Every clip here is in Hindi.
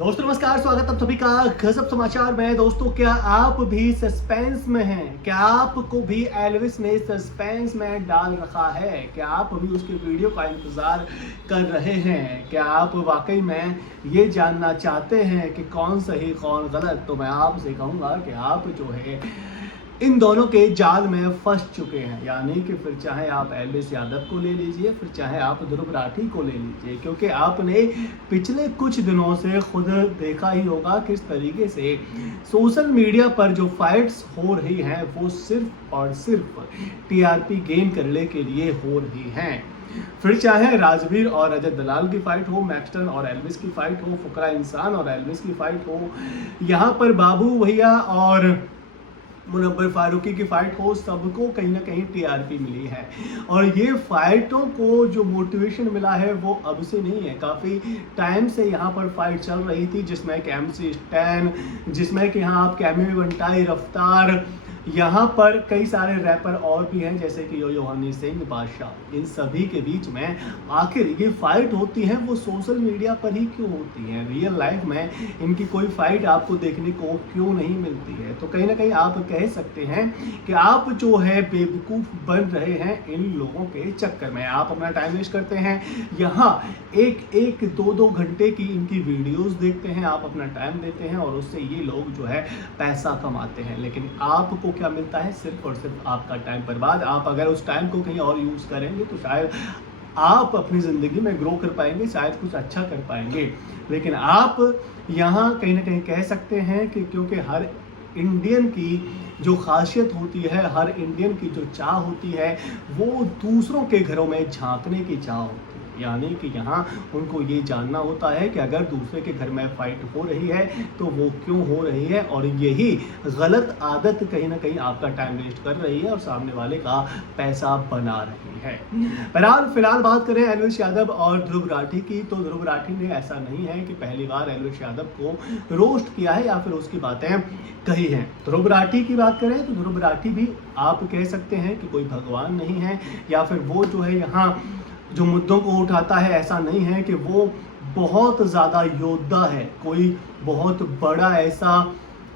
दोस्तों नमस्कार, स्वागत है आप सभी का गजब समाचार में। दोस्तों, क्या आप भी सस्पेंस में हैं? क्या आपको भी एल्विस ने सस्पेंस में डाल रखा है? क्या आप भी उसके वीडियो का इंतजार कर रहे हैं? क्या आप वाकई में ये जानना चाहते हैं कि कौन सही कौन गलत? तो मैं आपसे कहूँगा कि आप जो है इन दोनों के जाल में फंस चुके हैं। यानी कि फिर चाहे आप एल्विस यादव को ले लीजिए, फिर चाहे आप ध्रुव राठी को ले लीजिए, क्योंकि आपने पिछले कुछ दिनों से खुद देखा ही होगा किस तरीके से सोशल मीडिया पर जो फाइट्स हो रही हैं वो सिर्फ और सिर्फ टीआरपी गेन करने के लिए हो रही हैं। फिर चाहे राजवीर और रजत दलाल की फाइट हो, मैक्सटन और एल्विस की फाइट हो, फुकरा इंसान और एल्विस की फाइट हो, यहाँ पर बाबू भैया और मुनव्वर फारूकी की फाइट हो, सबको कहीं ना कहीं टीआरपी मिली है। और ये फाइटों को जो मोटिवेशन मिला है वो अब से नहीं है, काफ़ी टाइम से यहाँ पर फाइट चल रही थी, जिसमें कि MC स्टैन, जिसमें कि यहाँ आप कैमी बंटाई, रफ्तार, यहाँ पर कई सारे रैपर और भी हैं जैसे कि यो हनी सिंह, बादशाह। इन सभी के बीच में आखिर ये फाइट होती है वो सोशल मीडिया पर ही क्यों होती है? रियल लाइफ में इनकी कोई फाइट आपको देखने को क्यों नहीं मिलती है? तो कहीं ना कहीं आप कह सकते हैं कि आप जो है बेवकूफ़ बन रहे हैं इन लोगों के चक्कर में। आप अपना टाइम वेस्ट करते हैं, यहाँ एक दो दो घंटे की इनकी वीडियोस देखते हैं, आप अपना टाइम देते हैं और उससे ये लोग जो है पैसा कमाते हैं। लेकिन आपको क्या मिलता है? सिर्फ और सिर्फ आपका टाइम बर्बाद। आप अगर उस टाइम को कहीं और यूज़ करेंगे तो शायद आप अपनी ज़िंदगी में ग्रो कर पाएंगे, शायद कुछ अच्छा कर पाएंगे। लेकिन आप यहाँ कहीं ना कहीं कह सकते हैं कि क्योंकि हर इंडियन की जो खासियत होती है, हर इंडियन की जो चाह होती है, वो दूसरों के घरों में झांकने की चाह होती है। यानी कि यहाँ उनको ये जानना होता है कि अगर दूसरे के घर में फाइट हो रही है तो वो क्यों हो रही है, और यही गलत आदत कहीं ना कहीं आपका टाइम वेस्ट कर रही है और सामने वाले का पैसा बना रही है। फिलहाल बात करें एल्विस यादव और ध्रुव राठी की, तो ध्रुव राठी ने ऐसा नहीं है कि पहली बार एल्विस यादव को रोस्ट किया है या फिर उसकी बातें कही हैं। ध्रुव राठी की बात करें तो ध्रुव राठी भी आप कह सकते हैं कि कोई भगवान नहीं है, या फिर वो जो है यहाँ जो मुद्दों को उठाता है, ऐसा नहीं है कि वो बहुत ज़्यादा योद्धा है, कोई बहुत बड़ा ऐसा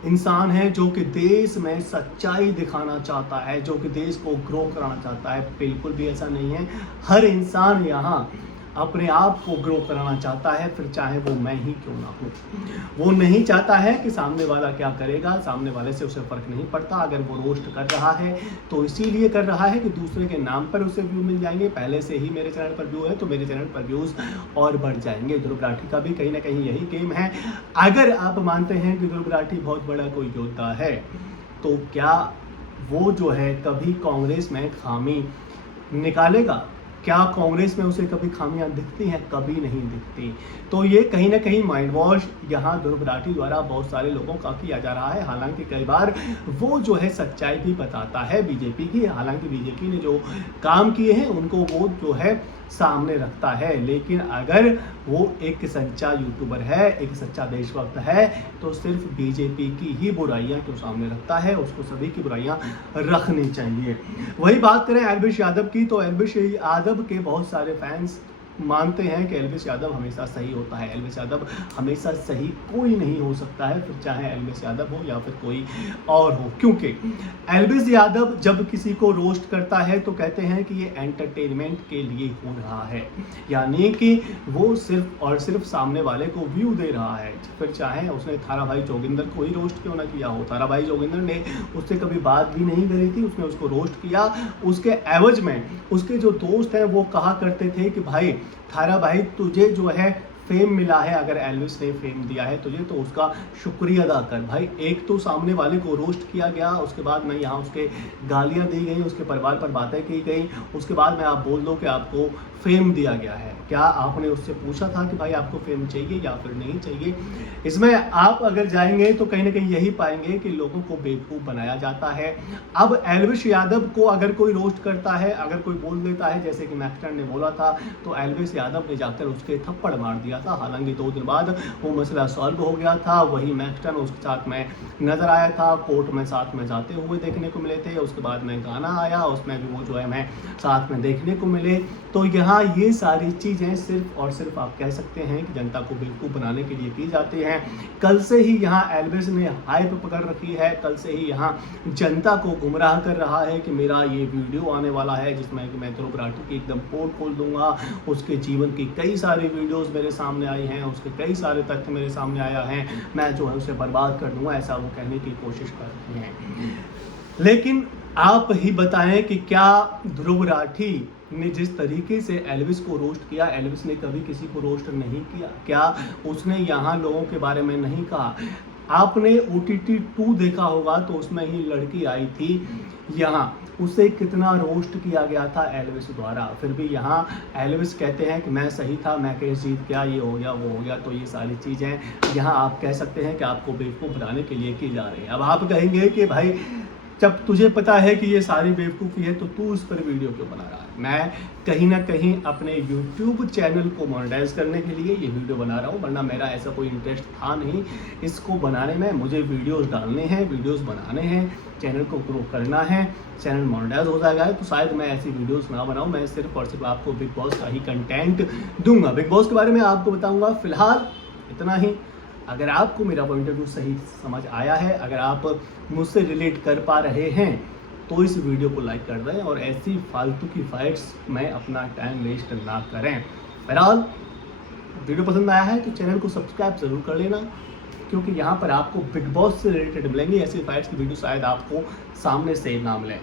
इंसान है जो कि देश में सच्चाई दिखाना चाहता है, जो कि देश को ग्रो कराना चाहता है। बिल्कुल भी ऐसा नहीं है। हर इंसान यहाँ अपने आप को ग्रो कराना चाहता है, फिर चाहे वो मैं ही क्यों ना हूँ। वो नहीं चाहता है कि सामने वाला क्या करेगा, सामने वाले से उसे फ़र्क नहीं पड़ता। अगर वो रोस्ट कर रहा है तो इसीलिए कर रहा है कि दूसरे के नाम पर उसे व्यू मिल जाएंगे। पहले से ही मेरे चैनल पर व्यू है तो मेरे चैनल पर व्यूज़ और बढ़ जाएंगे। ध्रुव राठी का भी कहीं ना कहीं यही गेम है। अगर आप मानते हैं कि ध्रुव राठी बहुत बड़ा कोई योद्धा है, तो क्या वो जो है कभी कांग्रेस में खामी निकालेगा? क्या कांग्रेस में उसे कभी खामियां दिखती हैं? कभी नहीं दिखती। तो ये कहीं ना कहीं माइंड वॉश यहाँ ध्रुव राठी द्वारा बहुत सारे लोगों का किया जा रहा है। हालांकि कई बार वो जो है सच्चाई भी बताता है बीजेपी की, हालांकि बीजेपी ने जो काम किए हैं उनको वो जो है सामने रखता है। लेकिन अगर वो एक सच्चा यूट्यूबर है, एक सच्चा देशभक्त है, तो सिर्फ बीजेपी की ही बुराइयां क्यों सामने रखता है? उसको सभी की बुराइयां रखनी चाहिए। वही बात करें एल्विस यादव की, तो एल्विस यादव के बहुत सारे फैंस मानते हैं कि एल्विस यादव हमेशा सही होता है। एल्विस यादव हमेशा सही कोई नहीं हो सकता है, फिर चाहे एल्विस यादव हो या फिर कोई और हो, क्योंकि एल्विस यादव जब किसी को रोस्ट करता है तो कहते हैं कि ये एंटरटेनमेंट के लिए हो रहा है, यानी कि वो सिर्फ और सिर्फ सामने वाले को व्यू दे रहा है। फिर चाहे उसने थारा भाई जोगिंदर को ही रोस्ट क्यों ना किया हो, थारा भाई जोगिंदर ने उससे कभी बात भी नहीं करी थी, उसने उसको रोस्ट किया। उसके एवज में उसके जो दोस्त हैं वो कहा करते थे कि भाई थारा भाई तुझे जो है फेम मिला है, अगर एल्विस ने फेम दिया है तुझे तो उसका शुक्रिया अदा कर। भाई एक तो सामने वाले को रोस्ट किया गया, उसके बाद में यहाँ उसके गालियाँ दी गई, उसके परिवार पर बातें की गई, उसके बाद में आप बोल दो कि आपको फेम दिया गया है। क्या आपने उससे पूछा था कि भाई आपको फेम चाहिए या फिर नहीं चाहिए? इसमें आप अगर जाएंगे तो कहीं ना कहीं यही पाएंगे कि लोगों को बेवकूफ़ बनाया जाता है। अब एल्विस यादव को अगर कोई रोस्ट करता है, अगर कोई बोल देता है जैसे कि मैक्सटन ने बोला था, तो एल्विस यादव ने जाकर उसके थप्पड़ मार दिया गया था। हालांकि 2 दिन बाद वो मसला सॉल्व हो गया था। वही मैक्सटन उसके साथ में नज़र आया था, कोर्ट में साथ में जाते हुए देखने को मिले थे। उसके बाद में गाना आया, उसमें भी वो जो है हमें साथ में देखने को मिले। तो यहाँ ये सारी चीज़ें सिर्फ और सिर्फ आप कह सकते हैं कि जनता को बेवकूफ़ बनाने के लिए की जाती हैं। कल से ही यहाँ एल्विस ने हाइप पकड़ रखी है, कल से ही यहाँ जनता को गुमराह कर रहा है कि मेरा ये वीडियो आने वाला है जिसमें कि मैं ध्रुव राठी की एकदम पोल खोल दूंगा। उसके जीवन की कई सारी वीडियोस मेरे सामने आई हैं, उसके कई सारे तथ्य मेरे सामने आया हैं, मैं जो है उसे बर्बाद कर दूंगा, ऐसा वो कहने की कोशिश कर रहे हैं। लेकिन आप ही बताएं कि क्या ध्रुव राठी ने जिस तरीके से एल्विस को रोस्ट किया, एल्विस ने कभी किसी को रोस्ट नहीं किया? क्या उसने यहाँ लोगों के बारे में नहीं कहा? आपने OTT 2 देखा होगा तो उसमें ही लड़की आई थी यहाँ, उसे कितना रोस्ट किया गया था एल्विस द्वारा। फिर भी यहाँ एल्विस कहते हैं कि मैं सही था, मैं केस जीत गया, ये हो गया वो हो गया। तो ये सारी चीज़ें यहाँ आप कह सकते हैं कि आपको बेवकूफ़ बनाने के लिए की जा रही है। अब आप कहेंगे कि भाई जब तुझे पता है कि ये सारी बेवकूफ़ी है तो तू इस पर वीडियो क्यों बना रहा है? मैं कहीं ना कहीं अपने YouTube चैनल को मोनेटाइज करने के लिए ये वीडियो बना रहा हूँ, वरना मेरा ऐसा कोई इंटरेस्ट था नहीं इसको बनाने में। मुझे वीडियोस डालने हैं, वीडियोस बनाने हैं, चैनल को ग्रो करना है, चैनल मोनेटाइज हो जाएगा तो शायद मैं ऐसी वीडियोस ना बनाऊँ। मैं सिर्फ और सिर्फ आपको बिग बॉस का ही कंटेंट दूंगा, बिग बॉस के बारे में आपको बताऊँगा। फिलहाल इतना ही। अगर आपको मेरा पॉइंट ऑफ व्यू सही समझ आया है, अगर आप मुझसे रिलेट कर पा रहे हैं तो इस वीडियो को लाइक कर दें और ऐसी फालतू की फाइट्स में अपना टाइम वेस्ट ना करें। बहरहाल वीडियो पसंद आया है तो चैनल को सब्सक्राइब ज़रूर कर लेना, क्योंकि यहाँ पर आपको बिग बॉस से रिलेटेड मिलेंगी ऐसी फाइट्स की वीडियो शायद आपको सामने से ना मिले।